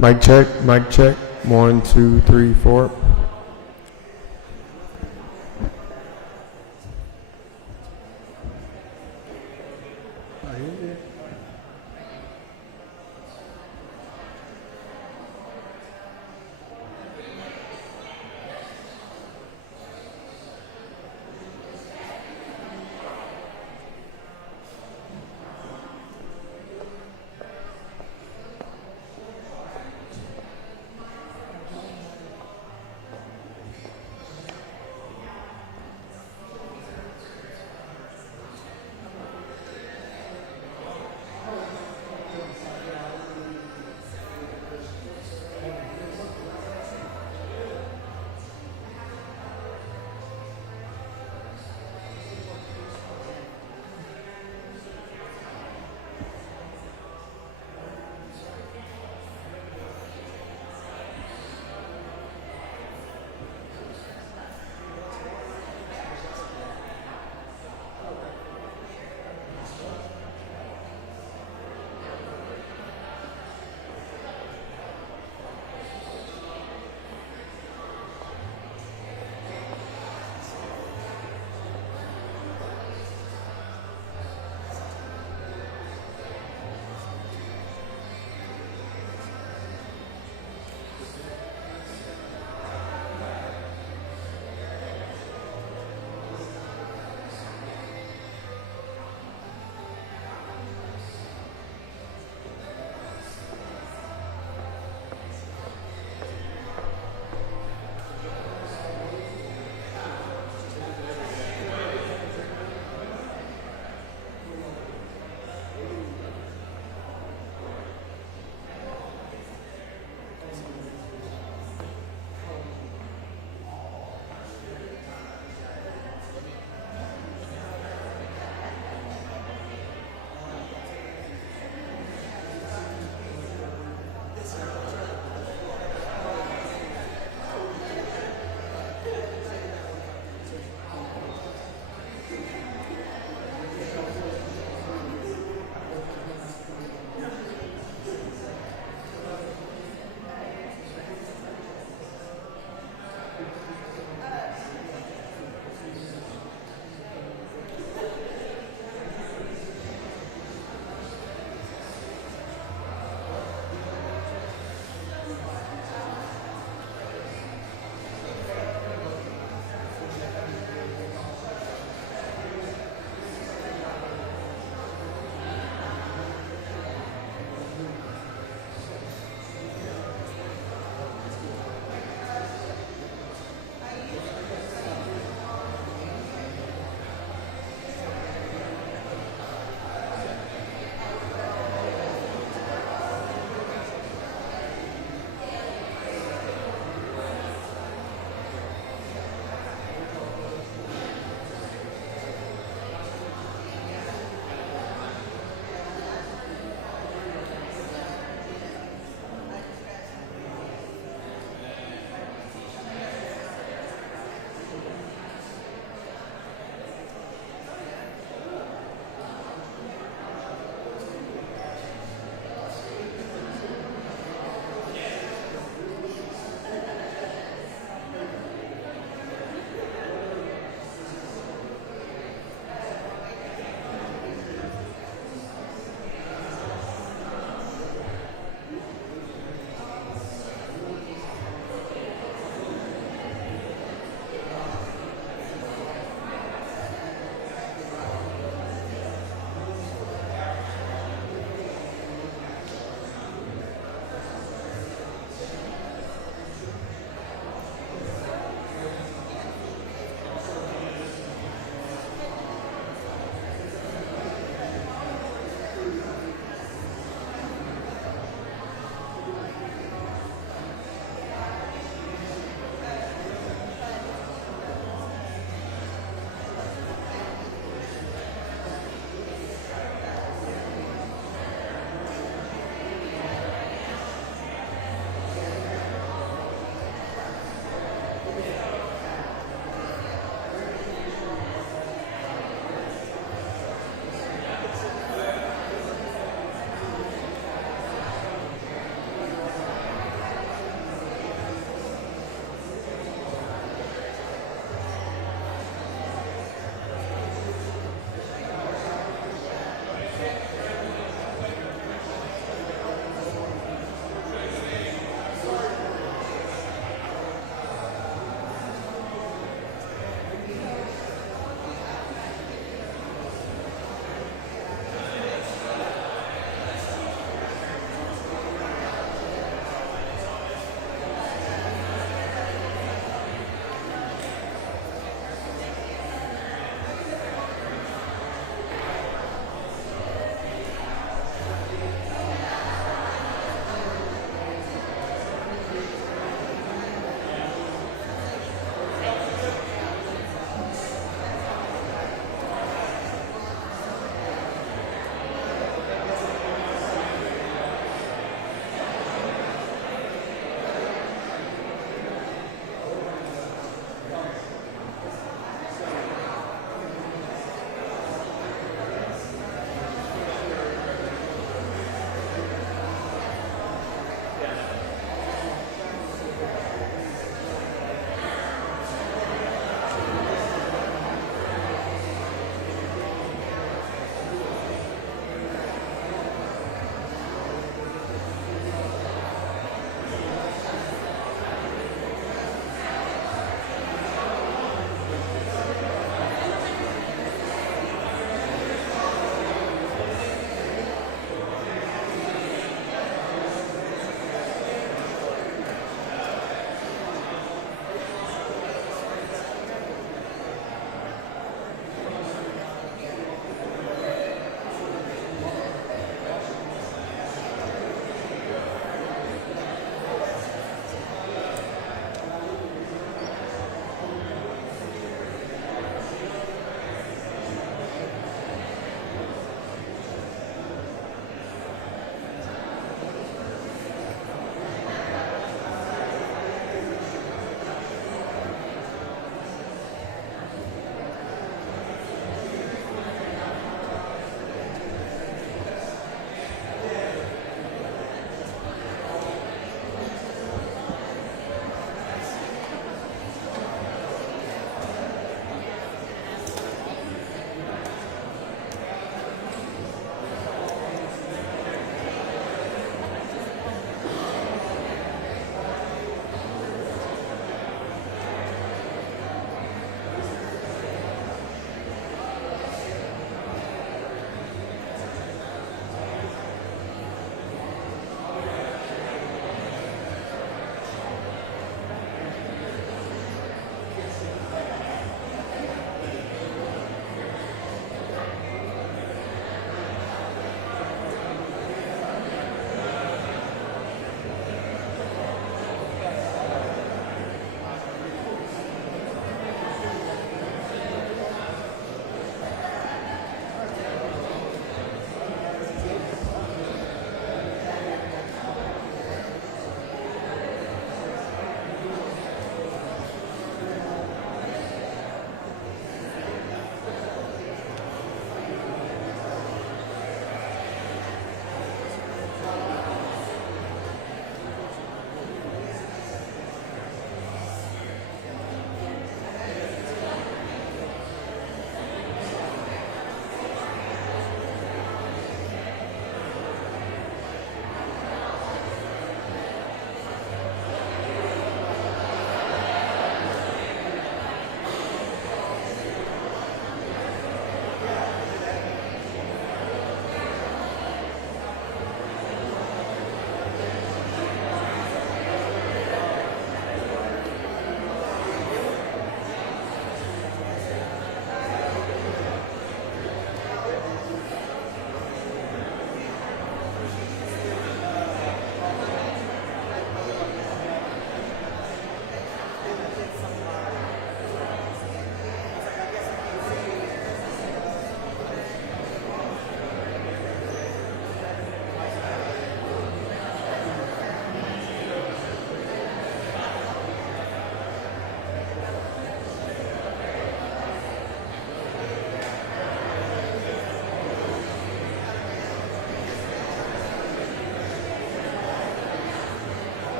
Mic check, mic check. 1, 2, 3, 4.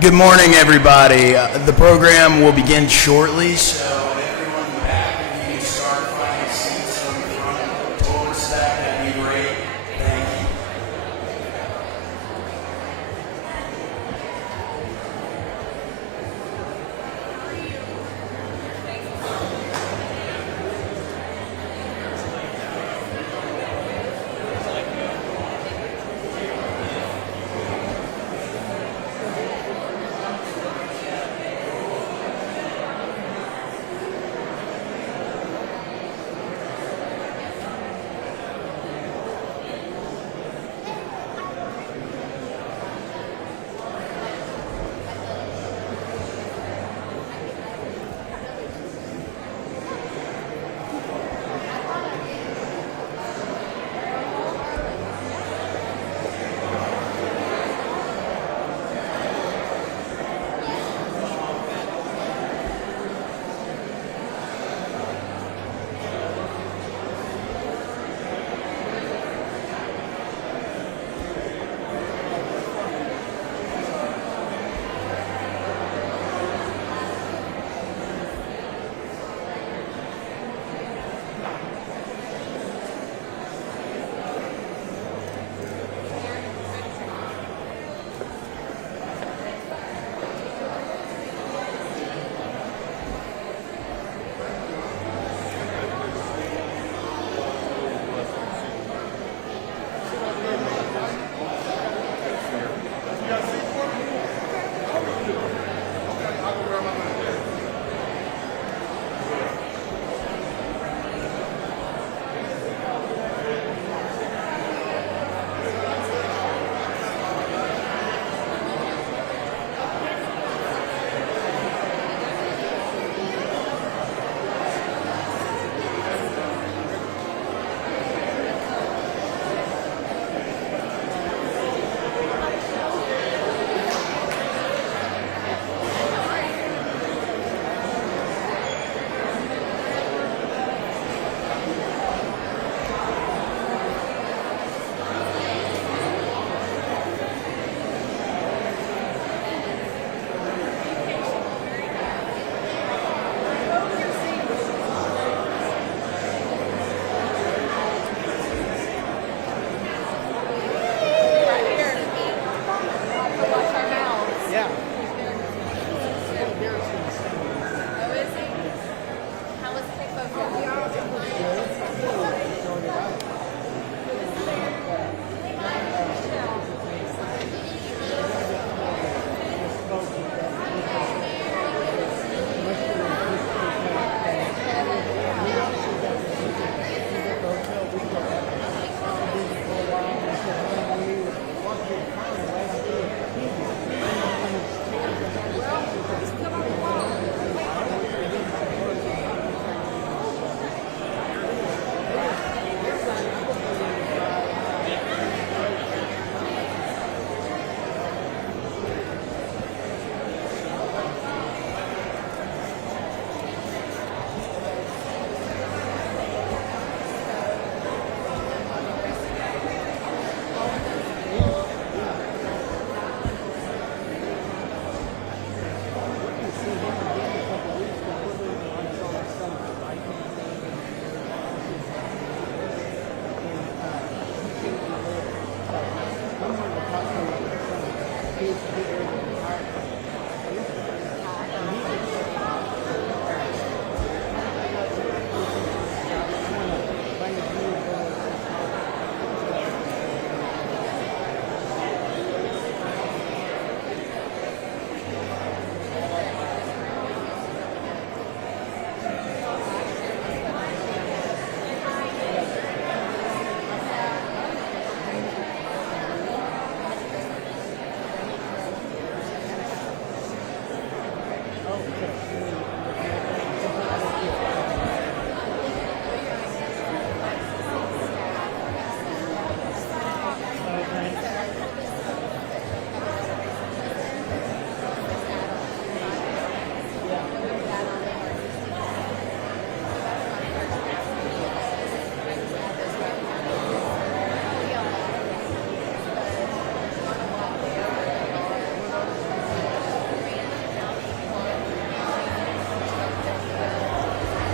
Good morning, everybody. The program will begin shortly, so everyone in the back, if you can start finding seats on the front towards that, that'd be great. Thank you.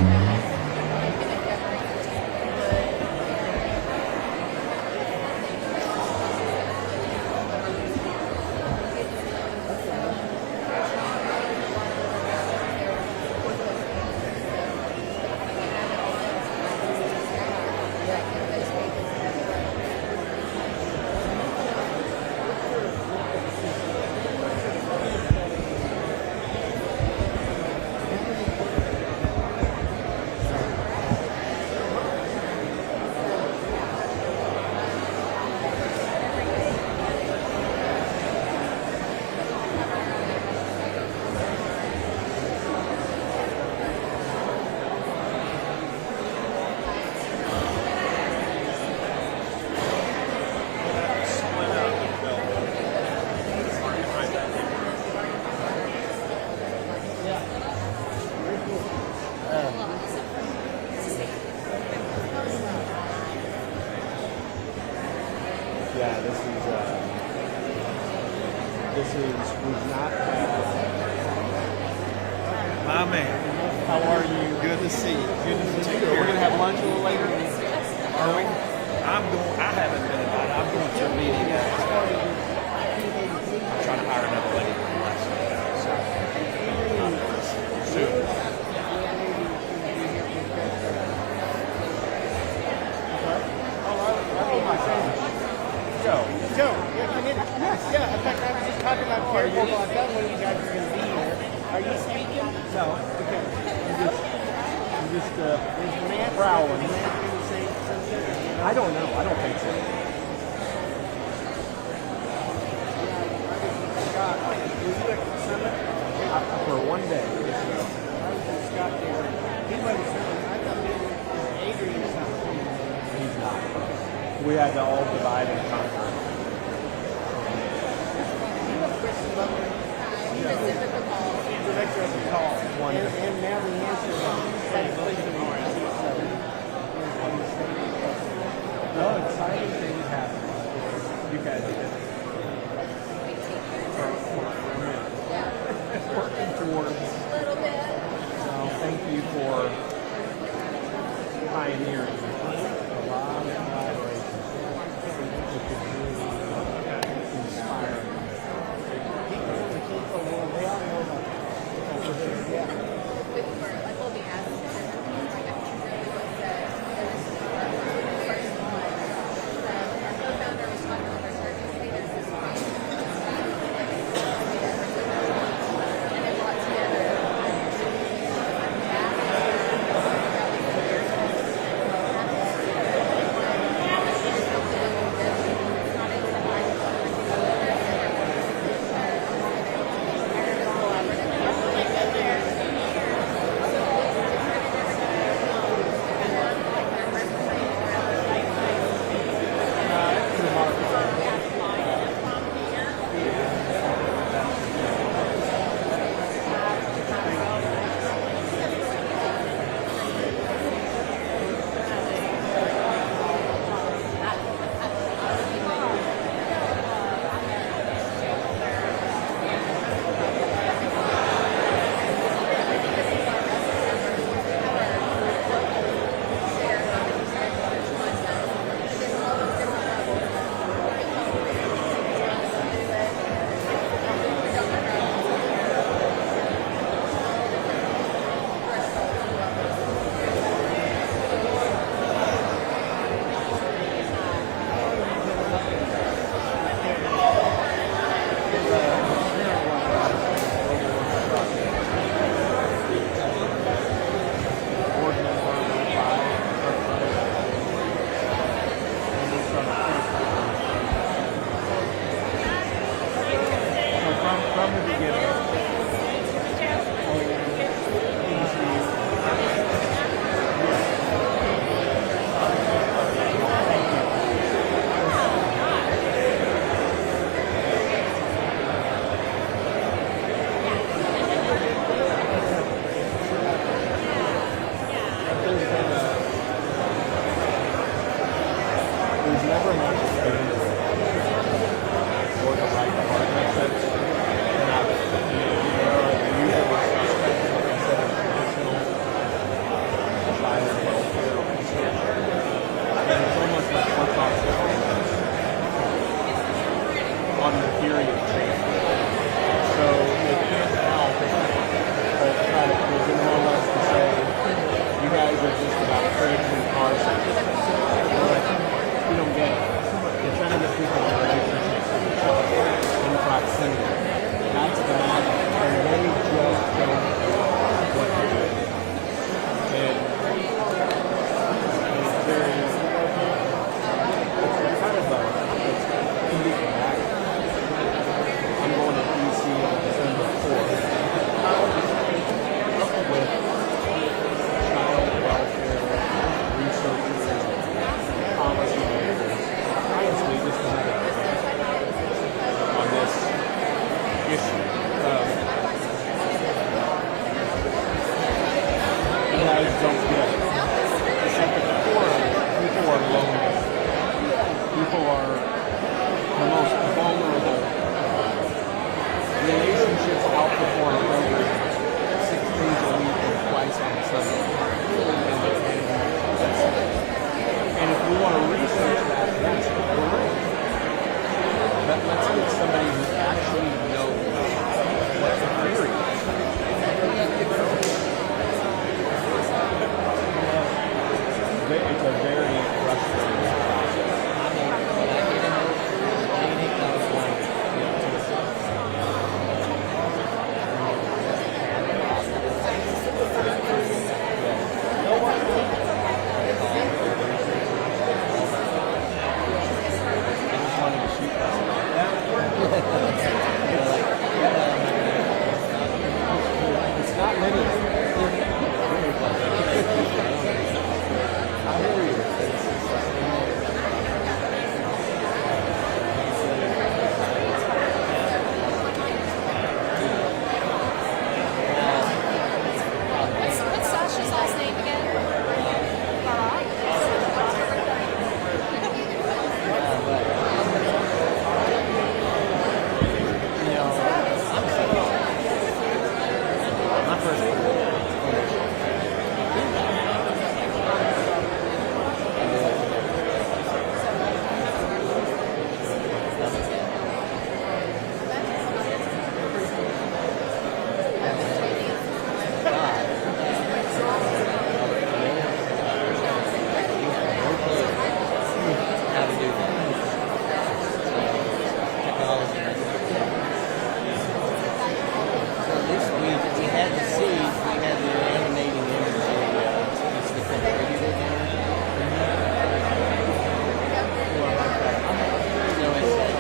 Yeah, we've not had. My man, How are you? good to see you. Good to see you. We're going to have lunch a little later. Are we? I haven't been invited. I'm going to a meeting. I'm trying to hire another lady for the last soon. Joe. Joe, yeah, in fact, I was just talking about careful. I thought one of you guys were going to be here. Are you speaking? No. Okay. I'm just Is Matt prowling. going to say something? I don't know. I don't think so. Scott, were you at the summit? For one day. I was with Scott there. He wasn't something. I thought maybe it was Adrian or something. He's not. We had to all divide and conquer. You know Chris Butler? He's the director of the call. And now the answer is that place in the No exciting things happen. You guys did. Working towards. Thank you for pioneering a lot of collaboration. It's really inspiring. people in the people world, they all know about it. on the theory of change. So they can't help but try to present more or less to say, you guys are just about trades and cars. But you don't get it. They're trying to get people in relationships with each other in proximity. That's the magic. And they just don't know what to do. And it's very, it's kind of a unique matter. I'm going to DC on December 4th with child welfare researchers, policymakers, honestly, just another on this issue. You guys don't get it. It's at the core of it. People are lonely. People are the most vulnerable. Relationships outperform programs 6 days a week and twice on Sunday. And if we want to research that, that's great. But let's get somebody who actually knows what the theory is. It's a very frustrating process. It's not linear. I hear you. What's Sasha's last name again? My first How to do that. Technology. So at least we had the seeds, we had the animating imagery, it's the contributed imagery. So it's like,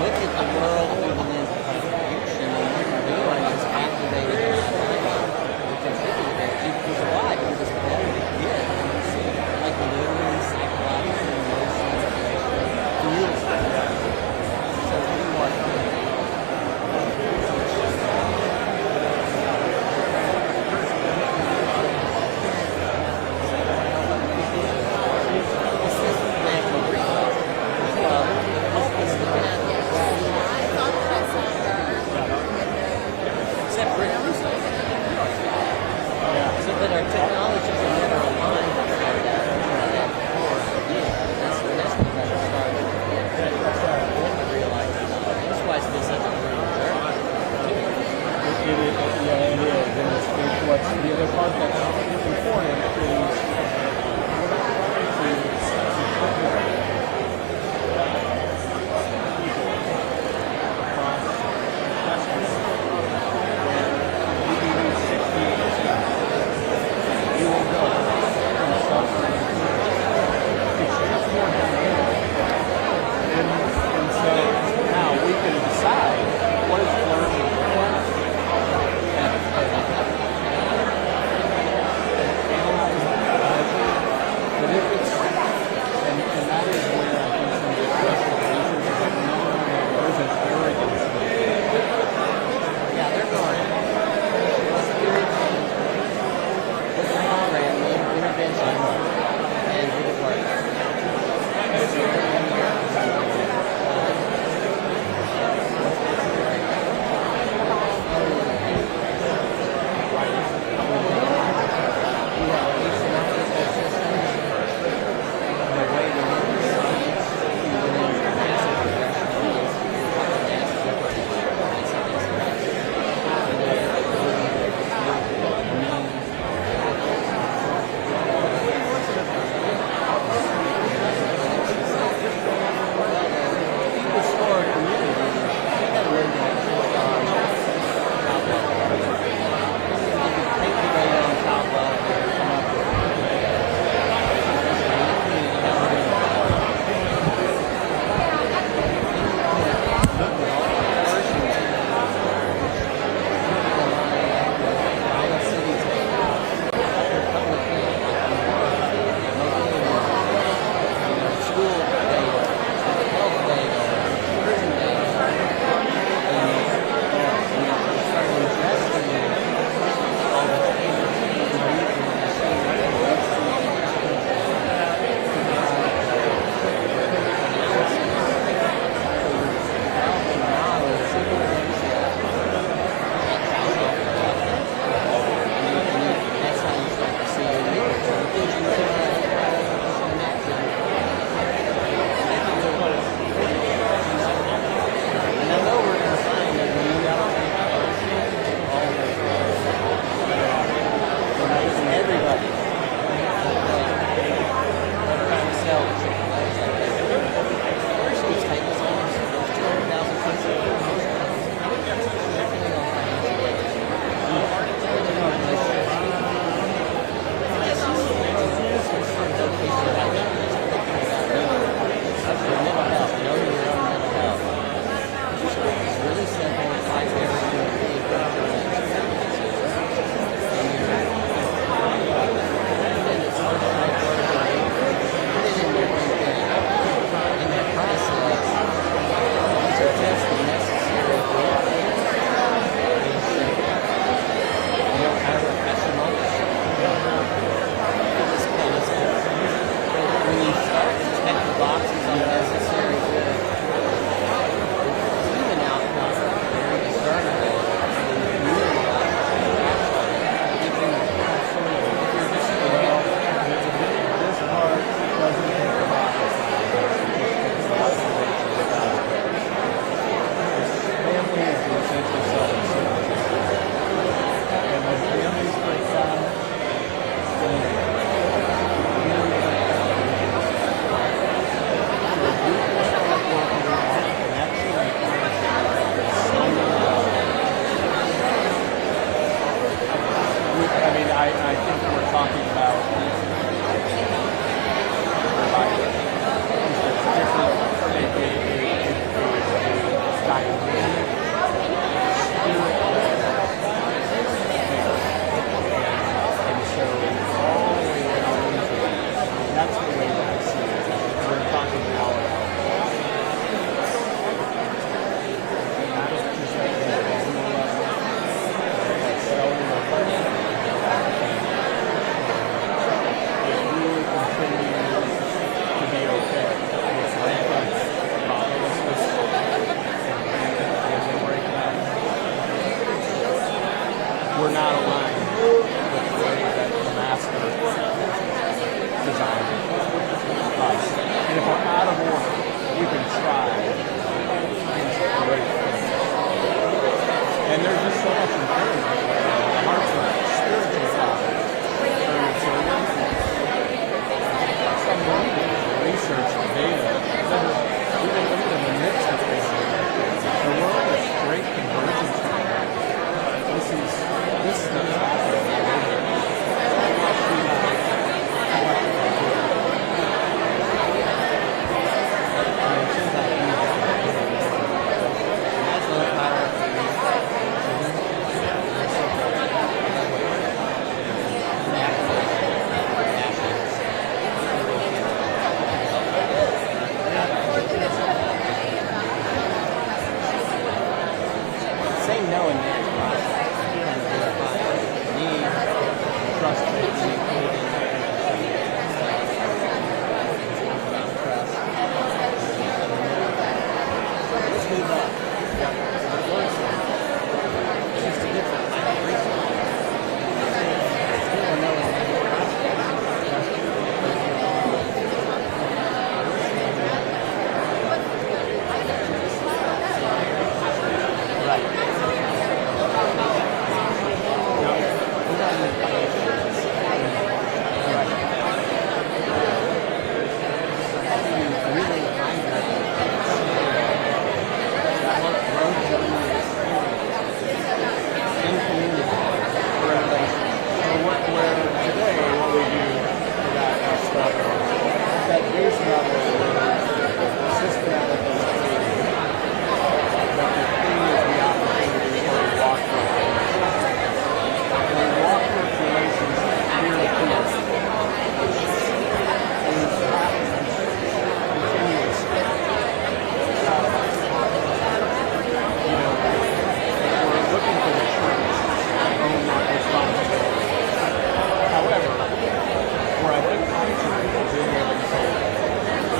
look at the world through the lens of contribution, and what you're doing is activating the mind, the contributed energy, because why? Because it's better to get, like literally, psychologically, emotionally, feels better. So we want so that our technologies are better aligned with that. That's the better start. To realize that's why it's been such a great journey. It is. And it's what's the other part that's important is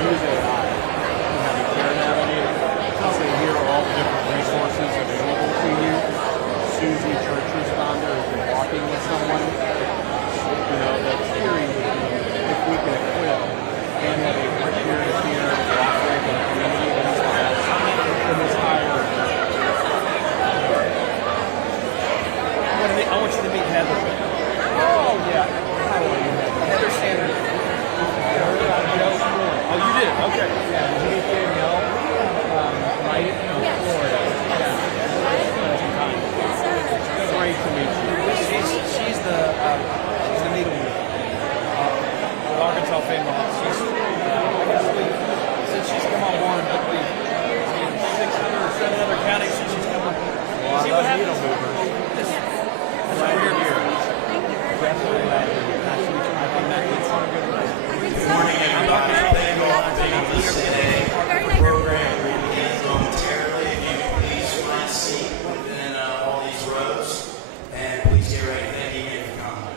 use AI and have a care navigator. So here are all the different resources available to you. Susie, church responder, has been walking with someone. You know, the theory would be if we can equip and have a peer-to-peer walk with and community in this class, in this higher. I want you to meet Heather. Oh, yeah. How are you, Heather? Heather Sanders. Oh, you did? Okay. Yeah, did you get help? Right in Florida. Yeah. Great to meet you. She's the needlewoman. The Arkansas family. She's I guess since she's come on board, I believe in 6 or 7 other counties since she's come on. Well, See I what love happens. needle movers. That's what we're here. Definitely glad to meet you. Nice to meet you. I think that gets on a good place. Good morning, everybody. Thank you all for being with us today. The program will begin momentarily. If you could please find a seat within all these rows, and please get ready. Thank you again for coming.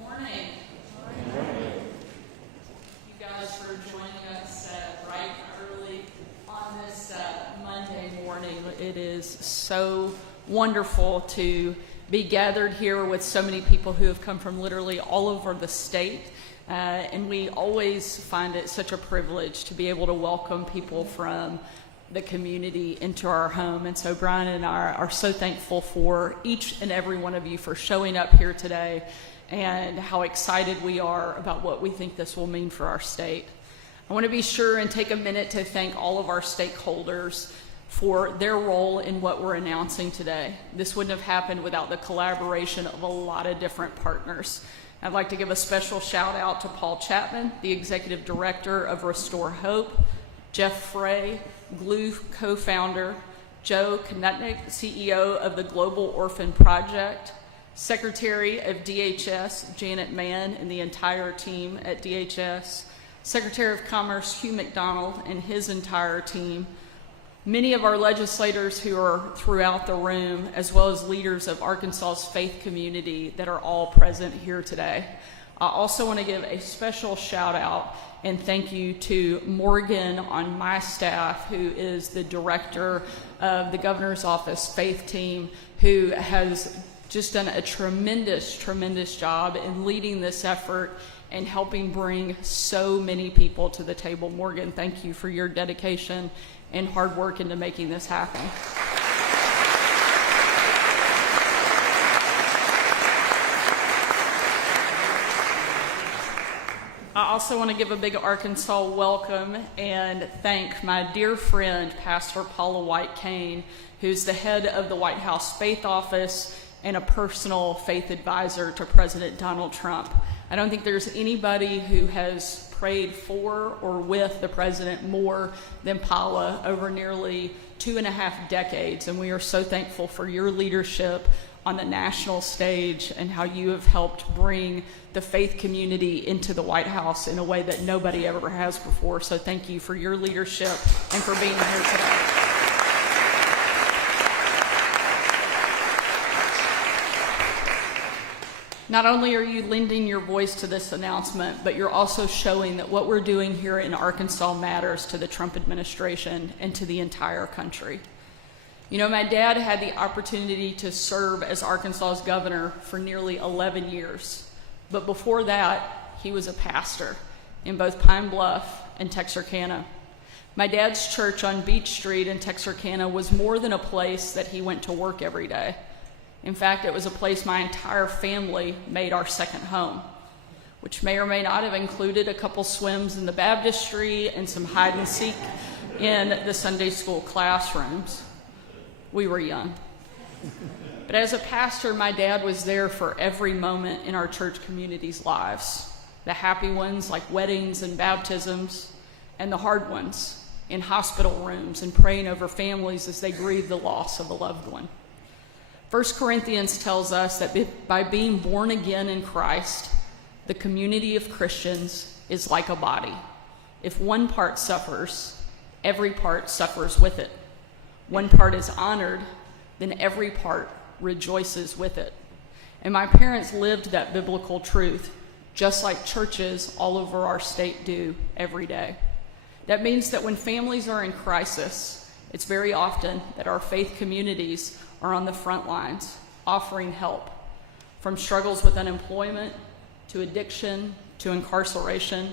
Morning. You guys for joining us bright and early on this Monday morning. It is so wonderful to be gathered here with so many people who have come from literally all over the state. And we always find it such a privilege to be able to welcome people from the community into our home. And so Brian and I are so thankful for each and every one of you for showing up here today and how excited we are about what we think this will mean for our state. I want to be sure and take a minute to thank all of our stakeholders for their role in what we're announcing today. This wouldn't have happened without the collaboration of a lot of different partners. I'd like to give a special shout out to Paul Chapman, the Executive Director of Restore Hope, Jeff Frey, Glue co-founder, Joe Knutnik, CEO of the Global Orphan Project, Secretary of DHS, Janet Mann, and the entire team at DHS, Secretary of Commerce, Hugh McDonald, and his entire team, many of our legislators who are throughout the room, as well as leaders of Arkansas's faith community that are all present here today. I also want to give a special shout out and thank you to Morgan on my staff, who is the director of the governor's office faith team, who has just done a tremendous, tremendous job in leading this effort and helping bring so many people to the table. Morgan, thank you for your dedication and hard work into making this happen. I also want to give a big Arkansas welcome and thank my dear friend, Pastor Paula White-Cain, who's the head of the White House Faith Office and a personal faith advisor to President Donald Trump. I don't think there's anybody who has prayed for or with the president more than Paula over nearly 2.5 decades, and we are so thankful for your leadership on the national stage and how you have helped bring the faith community into the White House in a way that nobody ever has before. So thank you for your leadership and for being here today. Not only are you lending your voice to this announcement, but you're also showing that what we're doing here in Arkansas matters to the Trump administration and to the entire country. You know, my dad had the opportunity to serve as Arkansas's governor for nearly 11 years. But before that, he was a pastor in both Pine Bluff and Texarkana. My dad's church on Beach Street in Texarkana was more than a place that he went to work every day. In fact, it was a place my entire family made our second home, which may or may not have included a couple swims in the baptistry and some hide and seek in the Sunday school classrooms. we were young. But as a pastor, my dad was there for every moment in our church community's lives. The happy ones like weddings and baptisms, and the hard ones in hospital rooms and praying over families as they grieve the loss of a loved one. 1 Corinthians tells us that by being born again in Christ, the community of Christians is like a body. If one part suffers, every part suffers with it. One part is honored, then every part rejoices with it. And my parents lived that biblical truth, just like churches all over our state do every day. That means that when families are in crisis, it's very often that our faith communities are on the front lines, offering help, from struggles with unemployment, to addiction, to incarceration,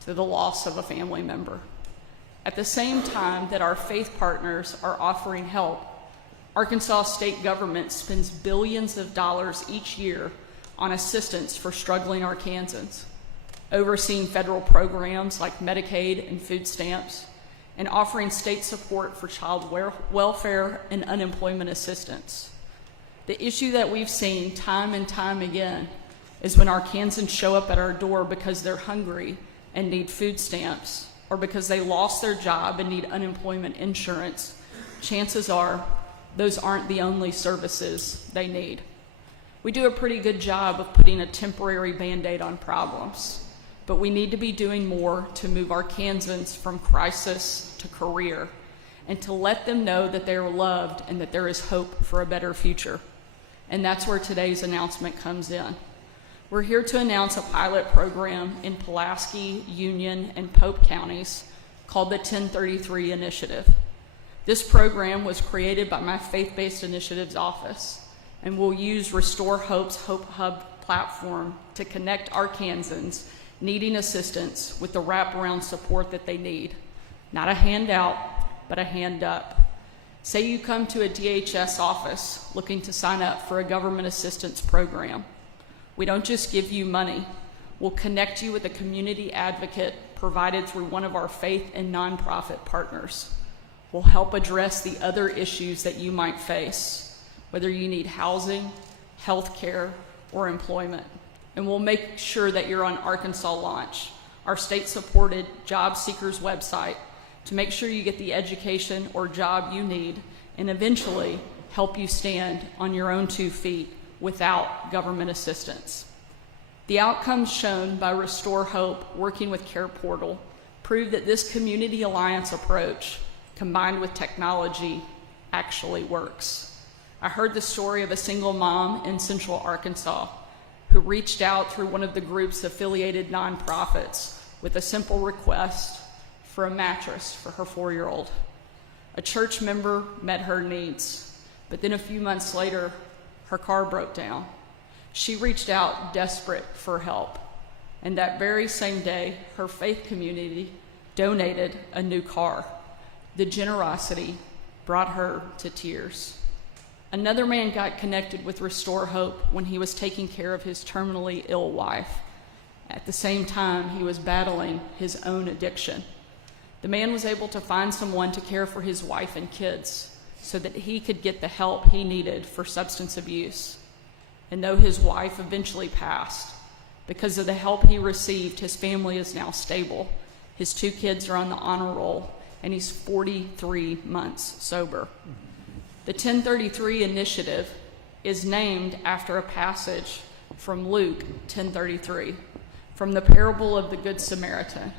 to the loss of a family member. At the same time that our faith partners are offering help, Arkansas state government spends billions of dollars each year on assistance for struggling Arkansans, overseeing federal programs like Medicaid and food stamps, and offering state support for child welfare and unemployment assistance. The issue that we've seen time and time again is when Arkansans show up at our door because they're hungry and need food stamps, or because they lost their job and need unemployment insurance, chances are those aren't the only services they need. We do a pretty good job of putting a temporary Band-Aid on problems, but we need to be doing more to move Arkansans from crisis to career, and to let them know that they are loved and that there is hope for a better future. And that's where today's announcement comes in. We're here to announce a pilot program in Pulaski, Union, and Pope counties called the 1033 Initiative. This program was created by my Faith-Based Initiatives office, and will use Restore Hope's Hope Hub platform to connect Arkansans needing assistance with the wraparound support that they need. Not a handout, but a hand up. Say you come to a DHS office looking to sign up for a government assistance program. We don't just give you money. We'll connect you with a community advocate provided through one of our faith and nonprofit partners. We'll help address the other issues that you might face, whether you need housing, health care, or employment. And we'll make sure that you're on Arkansas Launch, our state-supported job seekers website, to make sure you get the education or job you need, and eventually help you stand on your own 2 feet without government assistance. The outcomes shown by Restore Hope working with Care Portal prove that this community alliance approach, combined with technology, actually works. I heard the story of a single mom in Central Arkansas who reached out through one of the group's affiliated nonprofits with a simple request for a mattress for her 4-year-old. A church member met her needs, but then a few months later, her car broke down. She reached out desperate for help, and that very same day, her faith community donated a new car. The generosity brought her to tears. Another man got connected with Restore Hope when he was taking care of his terminally ill wife. At the same time, he was battling his own addiction. The man was able to find someone to care for his wife and kids so that he could get the help he needed for substance abuse. And though his wife eventually passed, because of the help he received, his family is now stable. His 2 kids are on the honor roll, and he's 43 months sober. The 1033 Initiative is named after a passage from Luke 10:33, from the parable of the Good Samaritan.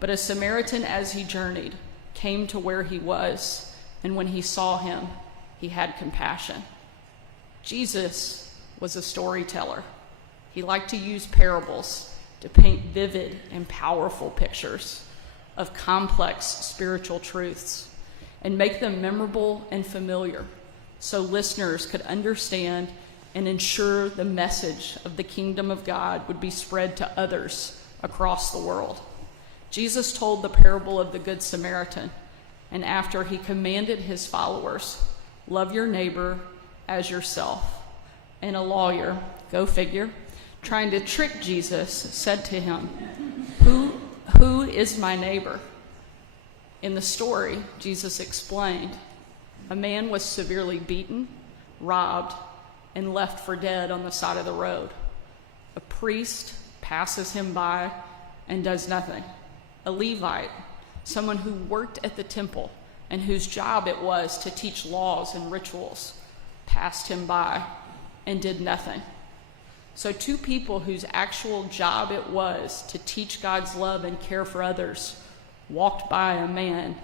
But a Samaritan, as he journeyed, came to where he was, and when he saw him, he had compassion. Jesus was a storyteller. He liked to use parables to paint vivid and powerful pictures of complex spiritual truths and make them memorable and familiar so listeners could understand and ensure the message of the kingdom of God would be spread to others across the world. Jesus told the parable of the Good Samaritan, and after he commanded his followers, love your neighbor as yourself. And a lawyer, go figure, trying to trick Jesus, said to him, Who is my neighbor? In the story, Jesus explained, A man was severely beaten, robbed, and left for dead on the side of the road. A priest passes him by and does nothing. A Levite, someone who worked at the temple and whose job it was to teach laws and rituals, passed him by and did nothing. So two people whose actual job it was to teach God's love and care for others walked by a man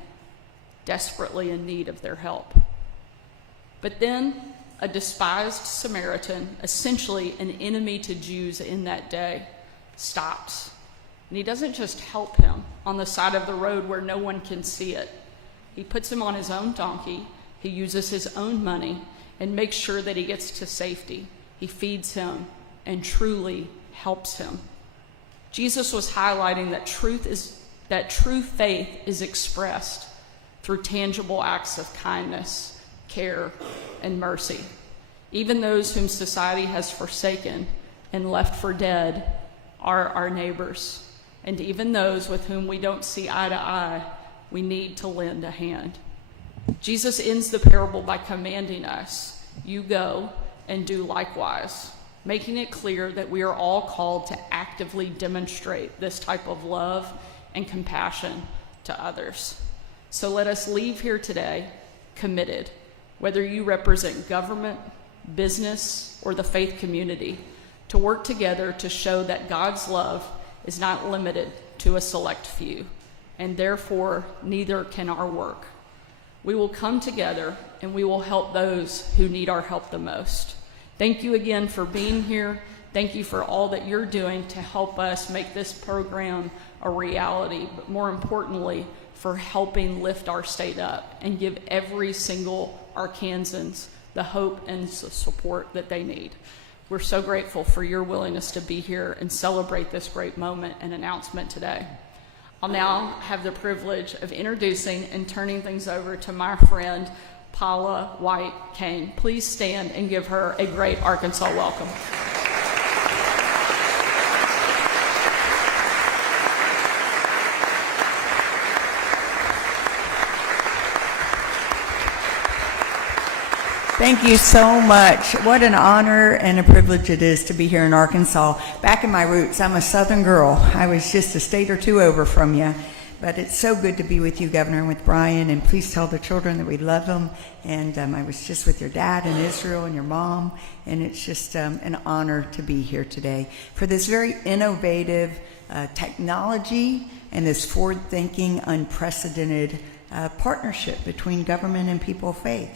desperately in need of their help. But then a despised Samaritan, essentially an enemy to Jews in that day, stops. And he doesn't just help him on the side of the road where no one can see it. He puts him on his own donkey, he uses his own money, and makes sure that he gets to safety. He feeds him and truly helps him. Jesus was highlighting that true faith is expressed through tangible acts of kindness, care, and mercy. Even those whom society has forsaken and left for dead are our neighbors. And even those with whom we don't see eye to eye, we need to lend a hand. Jesus ends the parable by commanding us, "You go and do likewise," making it clear that we are all called to actively demonstrate this type of love and compassion to others. So let us leave here today committed, whether you represent government, business, or the faith community, to work together to show that God's love is not limited to a select few, and therefore neither can our work. We will come together and we will help those who need our help the most. Thank you again for being here. Thank you for all that you're doing to help us make this program a reality, but more importantly, for helping lift our state up and give every single Arkansans the hope and support that they need. We're so grateful for your willingness to be here and celebrate this great moment and announcement today. I'll now have the privilege of introducing and turning things over to my friend, Paula White-Cain. Please stand and give her a great Arkansas welcome. Thank you so much. What an honor and a privilege it is to be here in Arkansas. Back in my roots, I'm a Southern girl. I was just a state or two over from you. But it's so good to be with you, Governor, and with Brian. And please tell the children that we love them. And I was just with your dad in Israel and your mom. And it's just an honor to be here today for this very innovative technology and this forward-thinking, unprecedented partnership between government and people of faith.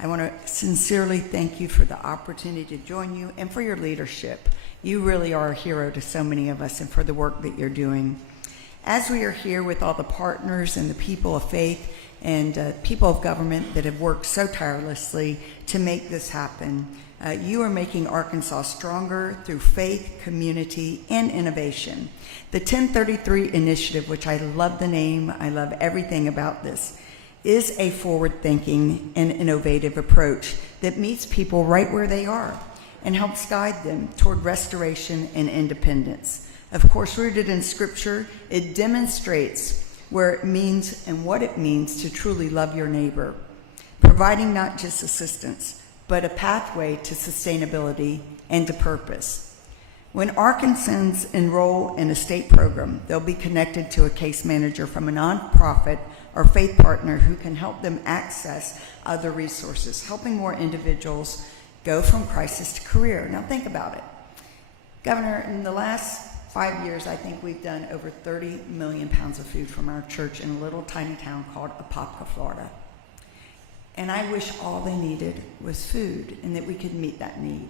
I want to sincerely thank you for the opportunity to join you and for your leadership. You really are a hero to so many of us and for the work that you're doing. As we are here with all the partners and the people of faith and people of government that have worked so tirelessly to make this happen, you are making Arkansas stronger through faith, community, and innovation. The 1033 Initiative, which I love the name, I love everything about this, is a forward-thinking and innovative approach that meets people right where they are and helps guide them toward restoration and independence. Of course, rooted in Scripture, it demonstrates where it means and what it means to truly love your neighbor, providing not just assistance, but a pathway to sustainability and to purpose. When Arkansans enroll in a state program, they'll be connected to a case manager from a nonprofit or faith partner who can help them access other resources, helping more individuals go from crisis to career. Now think about it. Governor, in the last 5 years, I think we've done over 30 million pounds of food from our church in a little tiny town called Apopka, Florida. And I wish all they needed was food and that we could meet that need.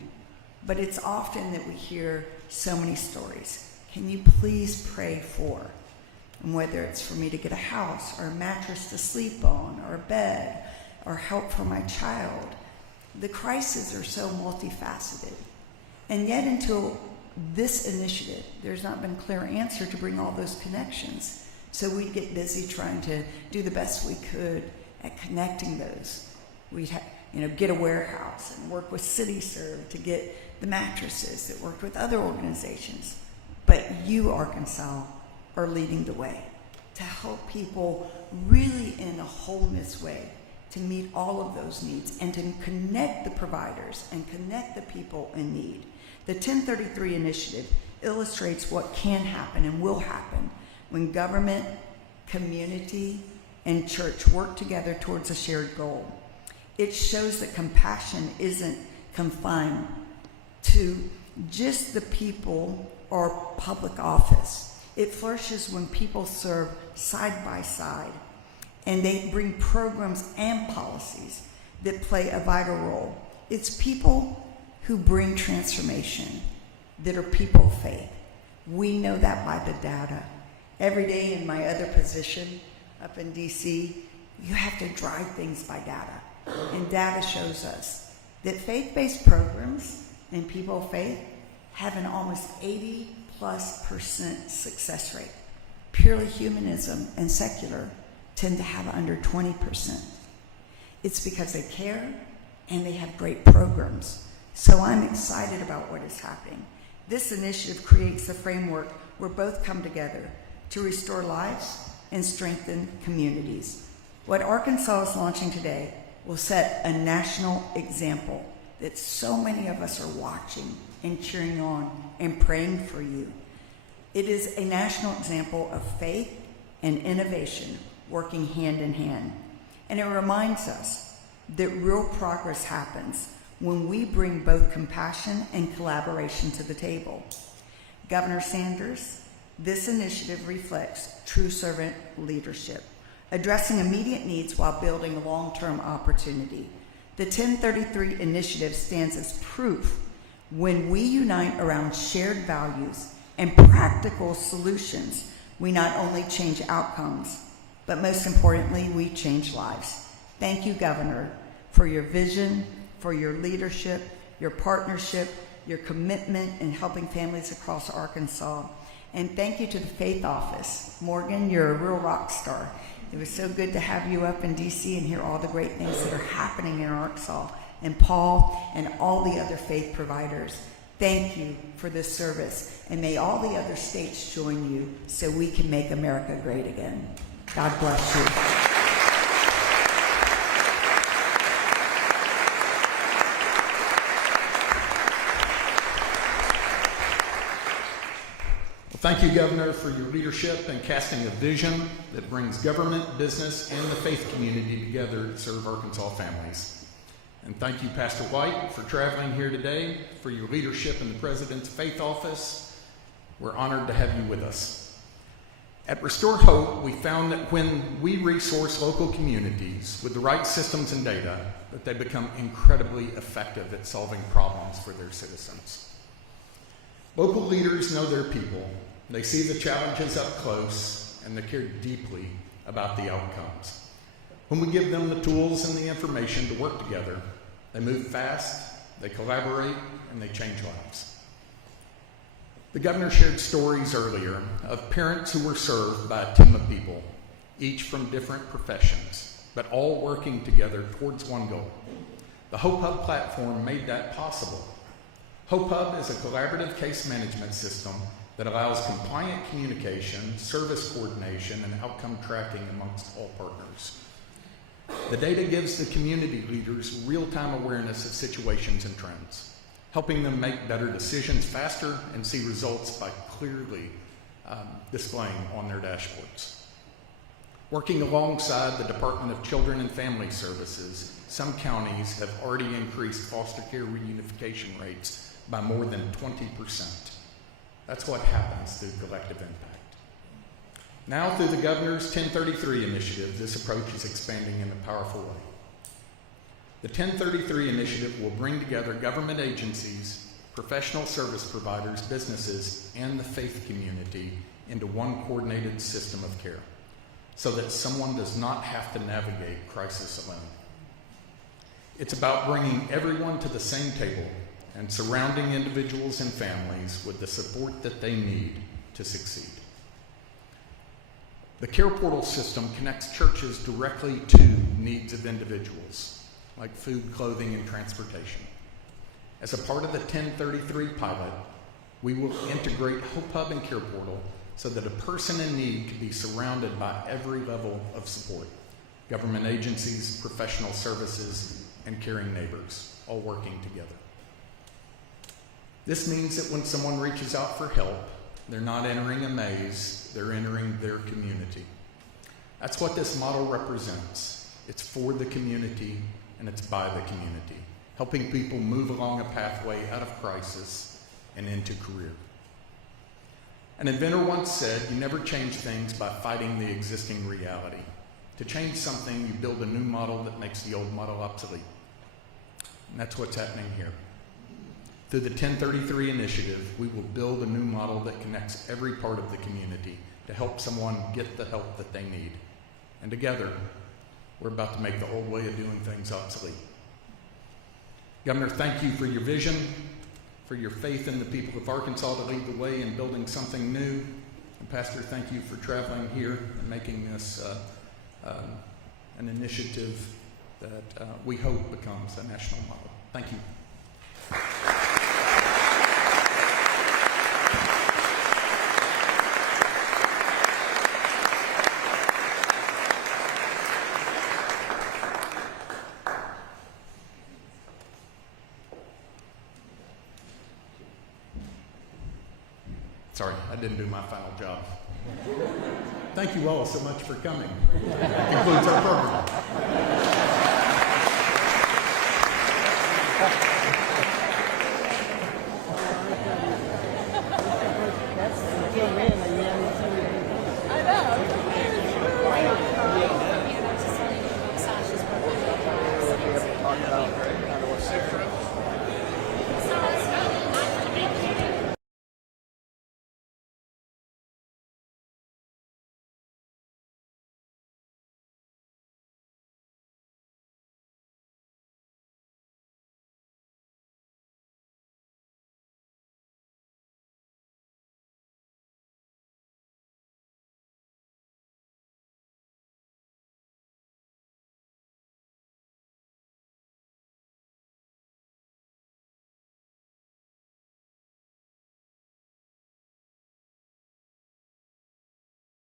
But it's often that we hear so many stories. Can you please pray for? And whether it's for me to get a house or a mattress to sleep on or a bed or help for my child, the crises are so multifaceted. And yet until this initiative, there's not been a clear answer to bring all those connections. So we get busy trying to do the best we could at connecting those. We'd get a warehouse and work with CityServe to get the mattresses that worked with other organizations. But you, Arkansas, are leading the way to help people really in a wholeness way to meet all of those needs and to connect the providers and connect the people in need. The 1033 initiative illustrates what can happen and will happen when government, community, and church work together towards a shared goal. It shows that compassion isn't confined to just the people or public office. It flourishes when people serve side by side, and they bring programs and policies that play a vital role. It's people who bring transformation that are people of faith. We know that by the data. Every day in my other position up in DC, you have to drive things by data. And data shows us that faith-based programs and people of faith have an almost 80+% success rate. Purely humanism and secular tend to have under 20%. It's because they care and they have great programs. So I'm excited about what is happening. This initiative creates the framework where both come together to restore lives and strengthen communities. What Arkansas is launching today will set a national example that so many of us are watching and cheering on and praying for you. It is a national example of faith and innovation working hand in hand. And it reminds us that real progress happens when we bring both compassion and collaboration to the table. Governor Sanders, this initiative reflects true servant leadership, addressing immediate needs while building long-term opportunity. The 1033 initiative stands as proof when we unite around shared values and practical solutions, we not only change outcomes, but most importantly, we change lives. Thank you, Governor, for your vision, for your leadership, your partnership, your commitment in helping families across Arkansas. And thank you to the Faith Office. Morgan, you're a real rock star. It was so good to have you up in DC and hear all the great things that are happening in Arkansas. And Paul and all the other faith providers, thank you for this service. And may all the other states join you so we can make America great again. God bless you. Thank you, Governor, for your leadership and casting a vision that brings government, business, and the faith community together to serve Arkansas families. And thank you, Pastor White, for traveling here today, for your leadership in the President's Faith Office. We're honored to have you with us. At Restore Hope, we found that when we resource local communities with the right systems and data, that they become incredibly effective at solving problems for their citizens. Local leaders know their people. They see the challenges up close, and they care deeply about the outcomes. When we give them the tools and the information to work together, they move fast, they collaborate, and they change lives. The governor shared stories earlier of parents who were served by a team of people, each from different professions, but all working together towards one goal. The Hope Hub platform made that possible. Hope Hub is a collaborative case management system that allows compliant communication, service coordination, and outcome tracking amongst all partners. The data gives the community leaders real-time awareness of situations and trends, helping them make better decisions faster and see results by clearly displaying on their dashboards. Working alongside the Department of Children and Family Services, some counties have already increased foster care reunification rates by more than 20%. That's what happens through collective impact. Now, through the Governor's 1033 initiative, this approach is expanding in a powerful way. The 1033 initiative will bring together government agencies, professional service providers, businesses, and the faith community into one coordinated system of care so that someone does not have to navigate crisis alone. It's about bringing everyone to the same table and surrounding individuals and families with the support that they need to succeed. The Care Portal system connects churches directly to needs of individuals, like food, clothing, and transportation. As a part of the 1033 pilot, we will integrate Hope Hub and Care Portal so that a person in need can be surrounded by every level of support, government agencies, professional services, and caring neighbors, all working together. This means that when someone reaches out for help, they're not entering a maze, they're entering their community. That's what this model represents. It's for the community and it's by the community, helping people move along a pathway out of crisis and into career. An inventor once said, you never change things by fighting the existing reality. To change something, you build a new model that makes the old model obsolete. And that's what's happening here. Through the 1033 initiative, we will build a new model that connects every part of the community to help someone get the help that they need. And together, we're about to make the old way of doing things obsolete. Governor, thank you for your vision, for your faith in the people of Arkansas to lead the way in building something new. And Pastor, thank you for traveling here and making this an initiative that we hope becomes a national model. Thank you. Sorry, I didn't do my final job. Thank you all so much for coming. That concludes our program.